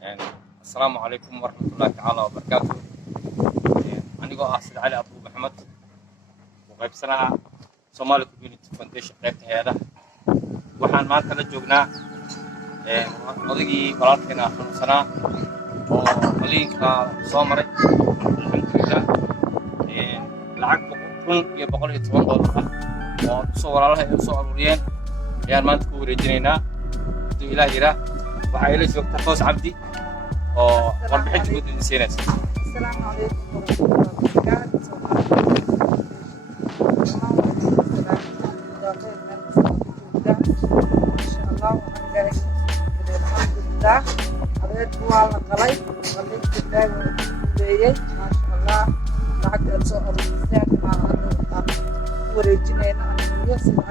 السلام عليكم ورحمة الله تعالى وبركاته. أنيقو سيد علي أبو محمد وقيب سنة Somali Community Foundation qaybta hay'adaha waxaan maanta la joognaa odaygii walaalkeena xanuunsanaa oo qaliinka soo maray alxamdulillah lacag $1,110 oo soo walaalaha ay soo aruuriyeen ayaan maanta ku wareejinaynaa haduu ilaah yiraa waxaa ila joogta Foos Cabdi oo warbixinta guud idin siinaysa. السلام عليكم ورحمة الله وبركاته. إن شاء الله وحنا الحمد لله. أبيت والله قلي قليت كتاب وليي ما شاء الله لعد أسوأ الإنسان مع هذا ورجينا أنا يسمع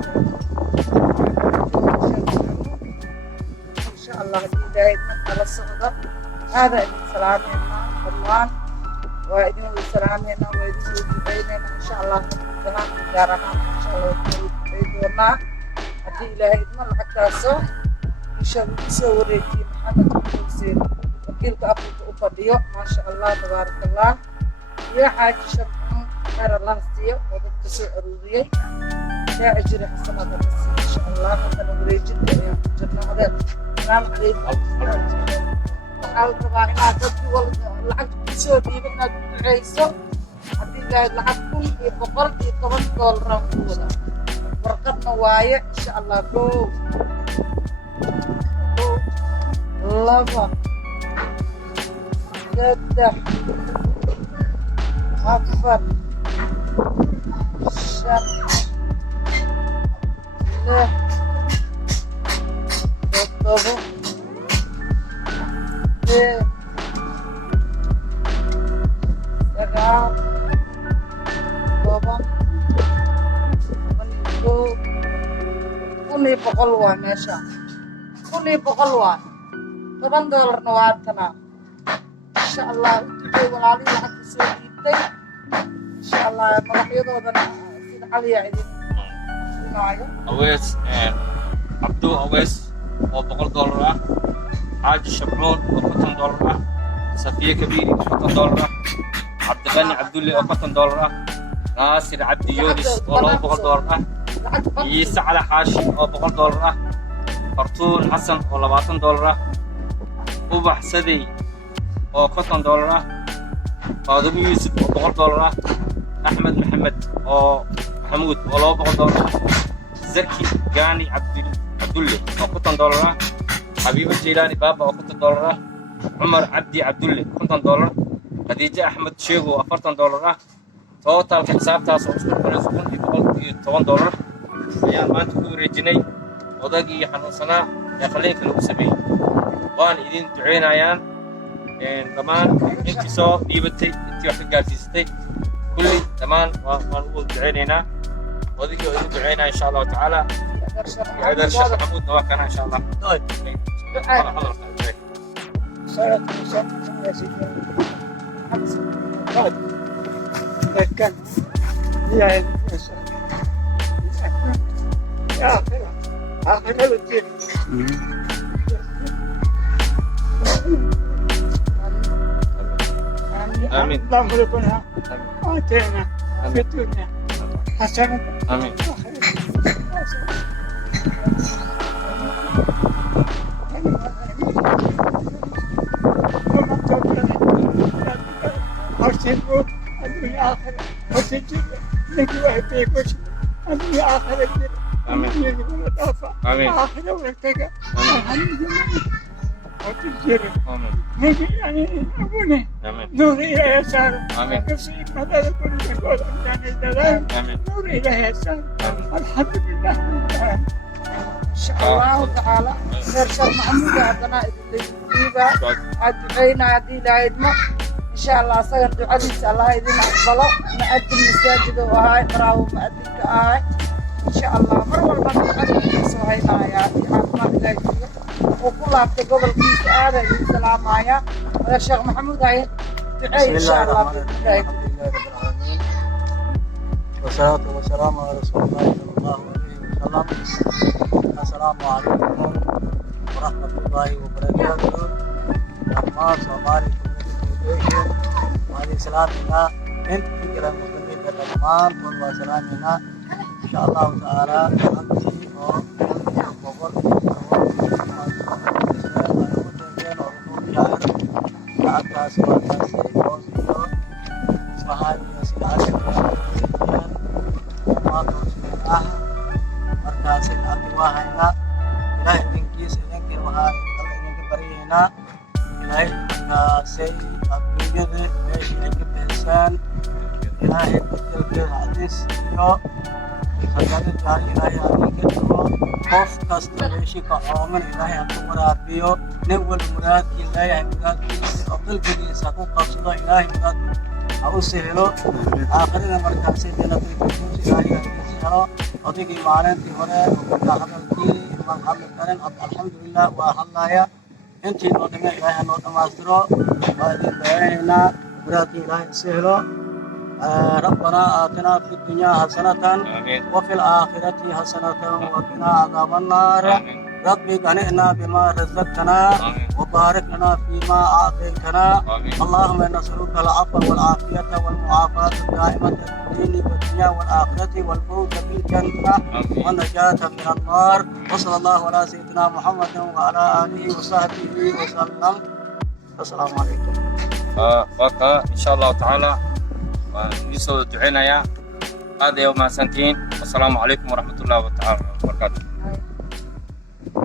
إن شاء الله بداية على الصعدة هذا السلام الله وإذن السلامنا وإذن البيننا إن شاء الله سلام دارنا إن شاء الله بيدنا حتى إلهي إذن الحكاسة إن شاء الله سوريكي محمد حسين وكيلك أفضل أفضل ما شاء الله تبارك الله يا حاج شرحون خير الله سيء وضبط سوء عروضي يا أجري حسنا بنسي إن شاء الله مثلا وريجد يا جنة هذا السلام عليكم waxaa la rabaa inaad dadki lacag kusoo dhiibo inaad ku duceyso haddii lahayd lacag $1,110 aan ku wada warqadna waaye insha allah 1,100 waa meesha $1,100 waa $10 waa tanaa insha allah intii walaalihii lacagta soo dhiibtay insha allah magaxyadoodana sida caliya idin siinaayo Awees Abdu Awees oo $100 ah Xaaji Shabcuun oo $50 ah Safiya Kabiiri oo $50 ah Cabdiqani Cabdulle oo $50 ah Naasir Cabdi Yoonis oo $200 ah Ciise Cali Xaashi oo $100 ah Fartuun Xasan oo $20 ah Ubax Sadey oo $50 ah Faadimo Yuusuf oo $100 ah Axmed Maxamed oo Maxamuud oo $200 ah Zaki Gaani Cabdulle oo $50 ah Xabiibo Jeylaani Baaba oo $50 ah Cumar Cabdi Cabdulle $50 Khadiija Axmed Sheego oo $40 ah totalka xisaabtaas oo isku noqonaysa $1,110 ayaan maanta ku wareejinay odaygii xanuunsanaa ee qaliinka lagu sameeyey waan idin duceynayaan dhammaan intii soo dhiibatay intii wax ka gaarsiisatay kulli dhammaan waan ugu duceynaynaa odaygii oo idin duceynaya insha allahu tacaala adeer sheekh maxamuudna waa kana insha allah كان يعني يا آخر الدين آمين اللهم ربنا آتينا في الدنيا حسنة آمين أرسلوا الدنيا آخر أرسل نجي واحد بيكوش الدنيا آخر الدين آمين يقول الأوفى آمين آخر ورتقى الحمد لله وتجري آمين نجي يعني أبوني آمين نور إلى يسار آمين نفسي ماذا كل يقول أمجان الدلال آمين نور إلى يسار آمين الحمد لله إن شاء الله تعالى غير شر محمود عندنا اللي يجيبها أدعينا عدي لايدنا إن شاء الله صير دعاء الله يدين أقبله مأدي المساجد وهاي قراءة مأدي كهاي إن شاء الله مرة والله سوينا يا عافمد الله وكل عبد قبل كيس هذا السلام عليا غير شيخ محمود هاي دعاء إن شاء الله بإذن الله الحمد لله رب العالمين والصلاة والسلام على رسول الله صلى الله عليه وسلم. السلام عليكم ورحمة الله وبركاته. dhammaan Soomaali community وهذه سلامنا انت فكرة المسلمين dhammaan waa salaamayna insha allahu tacaala antii oo lacagtaas waa taasay hoos iyo ismahaan iyo sidaas ah markaasi lacagti waa haynaa ilaahay idinkiisa idinkiina waxaa alla idinka baryaynaa ilaahay markaasay adduunyada meeshii ay ka bixisaan ilaahay bedelkeeda cadiis iyo sadaqada jaari ilaahay adinka dhigo qof kasta meeshii ka cooman ilaahay ha ku waraabiyo nin walba muraadkii leeyahay muraadkiisa oo qalbigiisa ku qabsado ilaahay muraadkiisa ha u sehelo aakhirada markaasay jannatul ilaahay hadiisi helo odaygii maalintii hore oo hadalkii imaan hadli karin alxamdulilah waa hadlaya intii noo dhime ilaahay ha noo dhammaystiro waa idin daayaynaa muraadkii ilaahay sehelo ربنا آتنا في الدنيا حسنة وفي الآخرة حسنة وقنا عذاب النار ربي غنئنا بما رزقتنا وبارك لنا فيما أعطيتنا اللهم نسألك العفو والعافية والمعافاة الدائمة في الدين والدنيا والآخرة والفوز بالجنة والنجاة من النار وصلى الله على سيدنا محمد وعلى آله وصحبه وسلم السلام عليكم. إن شاء الله تعالى ونسوا دعينا يا هذا يوم سنتين والسلام عليكم ورحمة الله تعالى وبركاته.